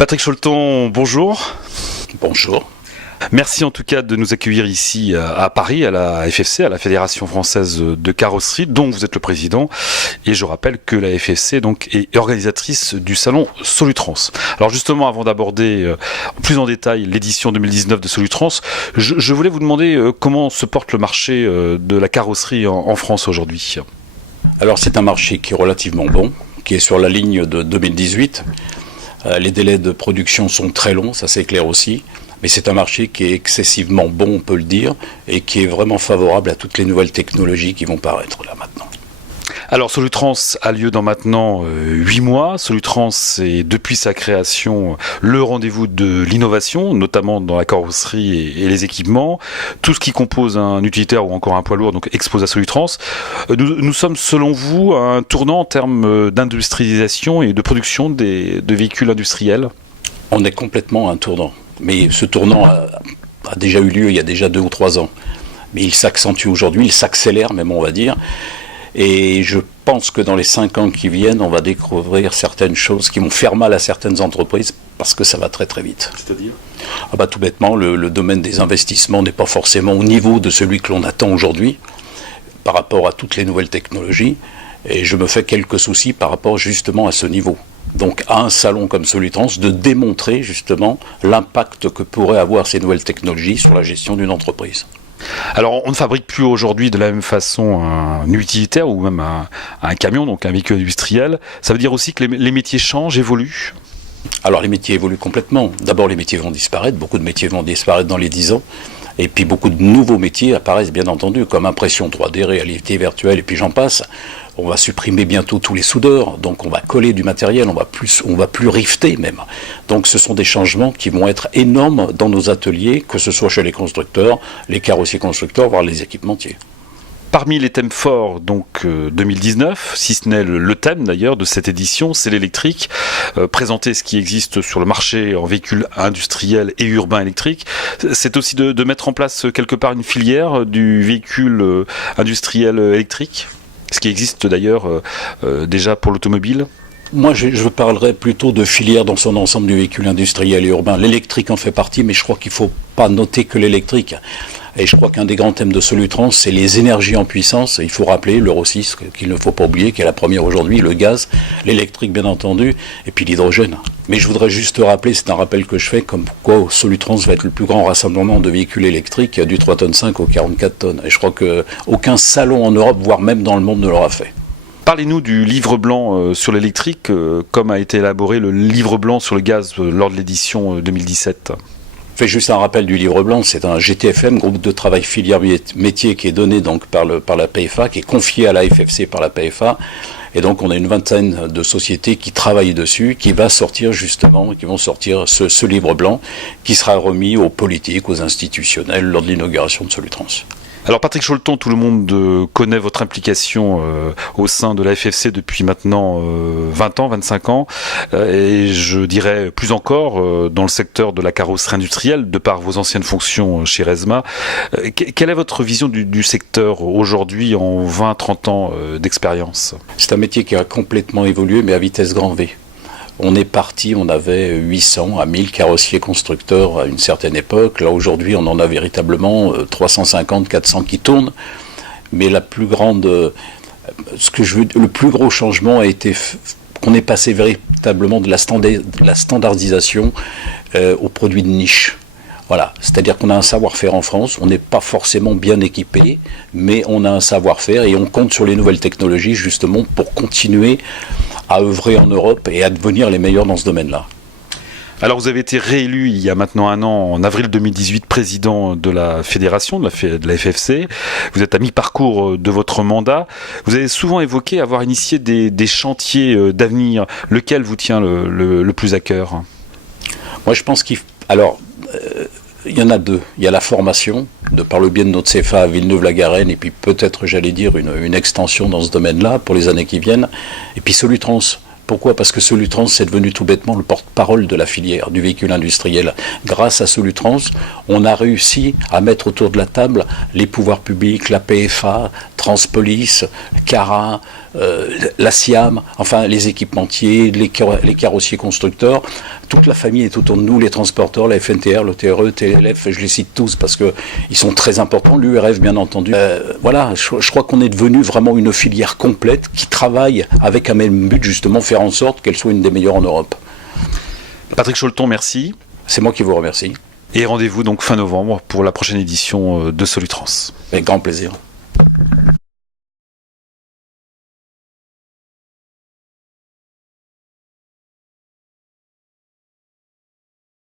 Patrick Cholton, bonjour. Bonjour. Merci en tout cas de nous accueillir ici à Paris, à la FFC, à la Fédération Française de Carrosserie, dont vous êtes le président. Et je rappelle que la FFC donc, est organisatrice du salon Solutrans. Alors justement, avant d'aborder plus en détail l'édition 2019 de Solutrans, je voulais vous demander comment se porte le marché de la carrosserie en France aujourd'hui. Alors c'est un marché qui est relativement bon, qui est sur la ligne de 2018. Les délais de production sont très longs, ça c'est clair aussi. Mais c'est un marché qui est excessivement bon, on peut le dire, et qui est vraiment favorable à toutes les nouvelles technologies qui vont paraître là maintenant. Alors Solutrans a lieu dans maintenant 8 mois. Solutrans est depuis sa création le rendez-vous de l'innovation, notamment dans la carrosserie et les équipements. Tout ce qui compose un utilitaire ou encore un poids lourd donc expose à Solutrans. Nous sommes selon vous à un tournant en termes d'industrialisation et de production de véhicules industriels? On est complètement à un tournant. Mais ce tournant a déjà eu lieu il y a déjà 2 ou 3 ans. Mais il s'accentue aujourd'hui, il s'accélère même on va dire. Et je pense que dans les 5 ans qui viennent, on va découvrir certaines choses qui vont faire mal à certaines entreprises parce que ça va très très vite. C'est-à-dire ? Tout bêtement, le domaine des investissements n'est pas forcément au niveau de celui que l'on attend aujourd'hui par rapport à toutes les nouvelles technologies. Et je me fais quelques soucis par rapport justement à ce niveau. Donc à un salon comme Solutrans, de démontrer justement l'impact que pourraient avoir ces nouvelles technologies sur la gestion d'une entreprise. Alors on ne fabrique plus aujourd'hui de la même façon un utilitaire ou même un camion, donc un véhicule industriel. Ça veut dire aussi que les métiers changent, évoluent? Alors les métiers évoluent complètement. D'abord les métiers vont disparaître, beaucoup de métiers vont disparaître dans les 10 ans. Et puis beaucoup de nouveaux métiers apparaissent bien entendu, comme impression 3D, réalité virtuelle et puis j'en passe. On va supprimer bientôt tous les soudeurs, donc on va coller du matériel, on va plus rifter même. Donc ce sont des changements qui vont être énormes dans nos ateliers, que ce soit chez les constructeurs, les carrossiers constructeurs, voire les équipementiers. Parmi les thèmes forts donc 2019, si ce n'est le thème d'ailleurs de cette édition, c'est l'électrique. Présenter ce qui existe sur le marché en véhicules industriels et urbains électriques. C'est aussi de mettre en place quelque part une filière du véhicule industriel électrique, ce qui existe d'ailleurs déjà pour l'automobile. Moi, je parlerais plutôt de filière dans son ensemble du véhicule industriel et urbain. L'électrique en fait partie, mais je crois qu'il ne faut pas noter que l'électrique. Et je crois qu'un des grands thèmes de Solutrans, c'est les énergies en puissance. Il faut rappeler l'Euro 6, qu'il ne faut pas oublier, qui est la première aujourd'hui, le gaz, l'électrique bien entendu, et puis l'hydrogène. Mais je voudrais juste rappeler, c'est un rappel que je fais, comme quoi Solutrans va être le plus grand rassemblement de véhicules électriques du 3,5 tonnes au 44 tonnes. Et je crois qu'aucun salon en Europe, voire même dans le monde, ne l'aura fait. Parlez-nous du livre blanc sur l'électrique, comme a été élaboré le livre blanc sur le gaz lors de l'édition 2017. Je fais juste un rappel du livre blanc, c'est un GTFM, groupe de travail filière métier, qui est donné donc par la PFA, qui est confié à la FFC par la PFA. Et donc on a une vingtaine de sociétés qui travaillent dessus, qui va sortir justement, qui vont sortir ce livre blanc, qui sera remis aux politiques, aux institutionnels lors de l'inauguration de Solutrans. Alors Patrick Cholton, tout le monde connaît votre implication au sein de la FFC depuis maintenant 20 ans, 25 ans, et je dirais plus encore dans le secteur de la carrosserie industrielle, de par vos anciennes fonctions chez Resma. Quelle est votre vision du secteur aujourd'hui en 20-30 ans d'expérience? C'est un métier qui a complètement évolué, mais à vitesse grand V. On est parti, on avait 800 à 1000 carrossiers constructeurs à une certaine époque. Là, aujourd'hui, on en a véritablement 350, 400 qui tournent. Mais le plus gros changement a été qu'on est passé véritablement de la standardisation aux produits de niche. Voilà, c'est-à-dire qu'on a un savoir-faire en France, on n'est pas forcément bien équipé, mais on a un savoir-faire et on compte sur les nouvelles technologies justement pour continuer à œuvrer en Europe et à devenir les meilleurs dans ce domaine-là. Alors vous avez été réélu il y a maintenant un an, en avril 2018, président de la fédération, de la FFC. Vous êtes à mi-parcours de votre mandat. Vous avez souvent évoqué avoir initié des chantiers d'avenir. Lequel vous tient le plus à cœur? Moi je pense il y en a 2. Il y a la formation, de par le biais de notre CFA à Villeneuve-la-Garenne, et puis peut-être, j'allais dire, une extension dans ce domaine-là pour les années qui viennent. Et puis Solutrans. Pourquoi ? Parce que Solutrans, c'est devenu tout bêtement le porte-parole de la filière du véhicule industriel. Grâce à Solutrans, on a réussi à mettre autour de la table les pouvoirs publics, la PFA, Transpolice, CARA, la SIAM, enfin les équipementiers, les carrossiers constructeurs, toute la famille est autour de nous, les transporteurs, la FNTR, le TRE, TLF, je les cite tous parce qu'ils sont très importants, l'URF bien entendu. Voilà, je crois qu'on est devenu vraiment une filière complète qui travaille avec un même but, justement, faire en sorte qu'elle soit une des meilleures en Europe. Patrick Cholton, merci. C'est moi qui vous remercie. Et rendez-vous donc fin novembre pour la prochaine édition de Solutrans. Avec grand plaisir.